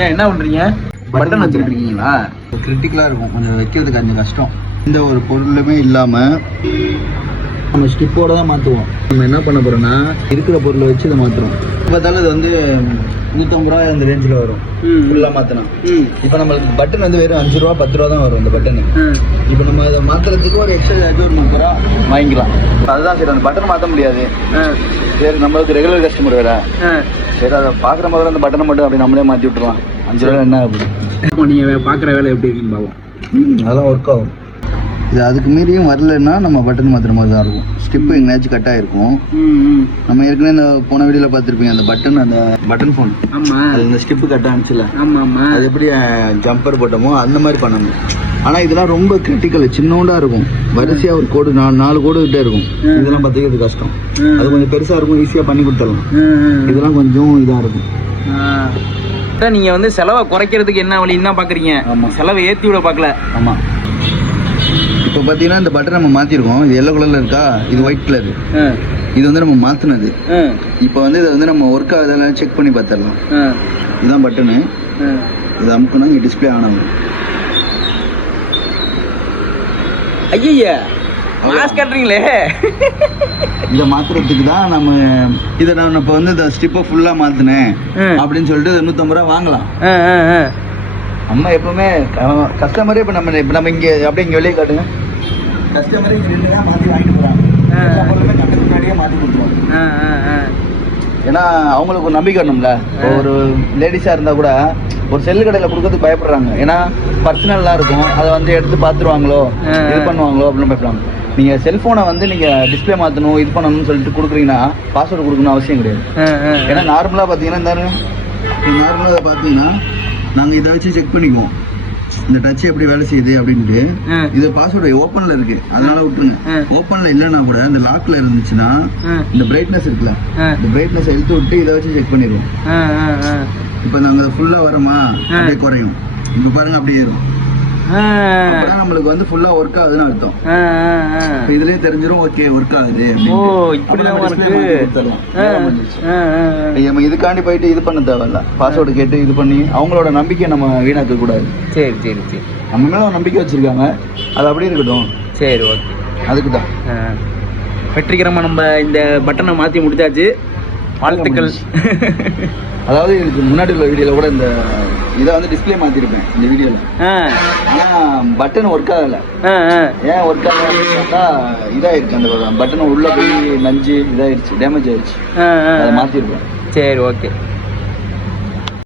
ஏன் என்ன பண்றீங்க? பட்டன் வச்சுட்டு இருக்கீங்களா? கிரிட்டிக்கலாக இருக்கும், கொஞ்சம் வைக்கிறதுக்கு கொஞ்சம் கஷ்டம். எந்த ஒரு பொருளுமே இல்லாமல் நம்ம ஸ்டிப்போட தான் மாற்றுவோம். நம்ம என்ன பண்ண போகிறோன்னா இருக்கிற பொருளை வச்சு இதை மாற்றுறோம். பார்த்தாலும் இது வந்து 150 ரூபா அந்த ரேஞ்சில் வரும் ஃபுல்லாக மாற்றினா. இப்போ நம்மளுக்கு பட்டன் வந்து வெறும் 5 ரூபா 10 ரூபா தான் வரும் இந்த பட்டனு. இப்போ நம்ம அதை மாற்றுறதுக்கு ஒரு எக்ஸ்ட்ரா சார்ஜ் ஒரு 30 ரூபா வாங்கிக்கலாம். அதுதான் சரி, அந்த பட்டன் மாற்ற முடியாது. சரி, நம்மளுக்கு ரெகுலர் கஸ்டமர் வேறு. சரி, அதை பார்க்குற மாதிரி அந்த பட்டனை மட்டும் அப்படி நம்மளே மாற்றி விட்டுருலாம். 5 ரூபா என்ன ஆகுது? நீங்கள் பார்க்குற வேலை எப்படி இருக்குன்னு பார்ப்போம். அதெல்லாம் ஒர்க் ஆகும். இது அதுக்கு மீறியும் வரலன்னா நம்ம பட்டன் மாத்திர மாதிரி தான் இருக்கும். ஸ்டிப்பு எங்கேயாச்சும் கட் ஆகிருக்கும். நம்ம ஏற்கனவே இந்த போன வீடியோவில் பார்த்துருப்பீங்க, அந்த பட்டன் ஃபோன். ஆமாம், அது இந்த ஸ்டிப்பு கட் ஆனிச்சுல. ஆமாம் ஆமாம், அது எப்படி ஜம்பர் போட்டோமோ அந்த மாதிரி பண்ணணும். ஆனால் இதெல்லாம் ரொம்ப கிரிட்டிக்கல், சின்னோண்டாக இருக்கும். வரிசையாக ஒரு கோடு 4 கோடு கிட்டே இருக்கும். இதெல்லாம் பார்த்துக்கிறது கஷ்டம். அது கொஞ்சம் பெருசாக இருக்கும், ஈஸியாக பண்ணி கொடுத்துடலாம். இதெல்லாம் கொஞ்சம் இதாக இருக்கும். நீங்க வந்து செலவை குறைக்கிறதுக்கு என்ன வழின்னு தான் பாக்குறீங்க. ஆமா, செலவை ஏற்றி விட பார்க்கல. ஆமா, இப்போ பார்த்தீங்கன்னா இந்த பட்டன் நம்ம மாற்றிருக்கோம். இது எல்லோ கலரில் இருக்கா, இது ஒயிட் கலரு. இது வந்து நம்ம மாற்றினது. இப்போ வந்து இதை வந்து நம்ம ஒர்க் ஆகுதெல்லாம் செக் பண்ணி பார்த்துடலாம். இதுதான் பட்டனு. இது அமுக்கணும், இங்கே டிஸ்பிளே ஆன் ஆகும். ஐயா மாஸ்க் கட்டுறீங்களே. இதை மாற்றுறதுக்கு தான் இதை நான் இப்போ வந்து இந்த ஸ்டிப்பை ஃபுல்லாக மாற்றினேன் அப்படின்னு சொல்லிட்டு 150 ரூபா வாங்கலாம். நம்ம எப்பவுமே கஸ்டமரே இப்போ நம்ம இங்கே அப்படியே இங்கே வெளியே காட்டுங்க. கஸ்டமரே இங்கே ரெண்டு தான் மாற்றி வாங்கிட்டு போகிறாங்க. கட்டுக்கு முன்னாடியே மாற்றி கொடுத்துருவாங்க. ஏன்னா அவங்களுக்கு ஒரு நம்பிக்கை வரணும்ல. ஒரு லேடிஸாக இருந்தால் கூட ஒரு செல்லு கடையில் கொடுக்கறதுக்கு பயப்படுறாங்க. ஏன்னா பர்சனல்லாம் இருக்கும், அதை வந்து எடுத்து பார்த்துருவாங்களோ, இது பண்ணுவாங்களோ அப்படின்னு பயப்படுறாங்க. நீங்கள் செல்ஃபோனை வந்து நீங்கள் டிஸ்பிளே மாற்றணும், இது பண்ணணும்னு சொல்லிட்டு கொடுக்குறீங்கன்னா பாஸ்வேர்டு கொடுக்கணும் அவசியம் கிடையாது. ஏன்னா நார்மலாக பார்த்தீங்கன்னா நார்மலாக பார்த்தீங்கன்னா நாங்கள் இதை வச்சு செக் பண்ணிக்குவோம், இந்த டச் எப்படி வேலை செய்யுது அப்படின்ட்டு. இது பாஸ்வேர்டு ஓப்பனில் இருக்கு, அதனால விட்டுருங்க. ஓப்பனில் இல்லைன்னா கூட இந்த லாக்ல இருந்துச்சுன்னா இந்த பிரைட்னஸ் இருக்குல்ல, இந்த பிரைட்னஸ் எடுத்து விட்டு இதை வச்சு செக் பண்ணிடுவோம். இப்போ நாங்கள் ஃபுல்லாக வரோமா அப்படியே குறையும். இப்போ பாருங்க அப்படியே ஏறும். அப்பதான் நம்மளுக்கு வந்து ஃபுல்லா ஒர்க் ஆகுதுன்னு அர்த்தம். இதுலயே தெரிஞ்சிரும் ஓகே ஒர்க் ஆகுது. நம்ம இதுக்காண்டி போயிட்டு இது பண்ண தேவையில்ல, பாஸ்வேர்டு கேட்டு இது பண்ணி அவங்களோட நம்பிக்கையை நம்ம வீணாக்க கூடாது. சரி சரி சரி, நம்ம மேல ஒரு நம்பிக்கை வச்சிருக்காங்க, அது அப்படியே இருக்கட்டும். சரி ஓகே, அதுக்கு தான் வெற்றிகரமா நம்ம இந்த பட்டனை மாற்றி முடிச்சாச்சு. வாழ்த்துக்கள். அதாவது இதுக்கு முன்னாடி உள்ள வீடியோவில் கூட இந்த இதை வந்து டிஸ்பிளே மாற்றிருப்பேன் இந்த வீடியோவில். ஆனால் பட்டன் ஒர்க் ஆகலை. ஏன் ஒர்க் ஆகலன்னா இதாகிடுச்சு, அந்த பட்டனை உள்ளே போய் நஞ்சு இதாகிடுச்சு, டேமேஜ் ஆகிடுச்சு. அதை மாற்றிருப்பேன். சரி ஓகே.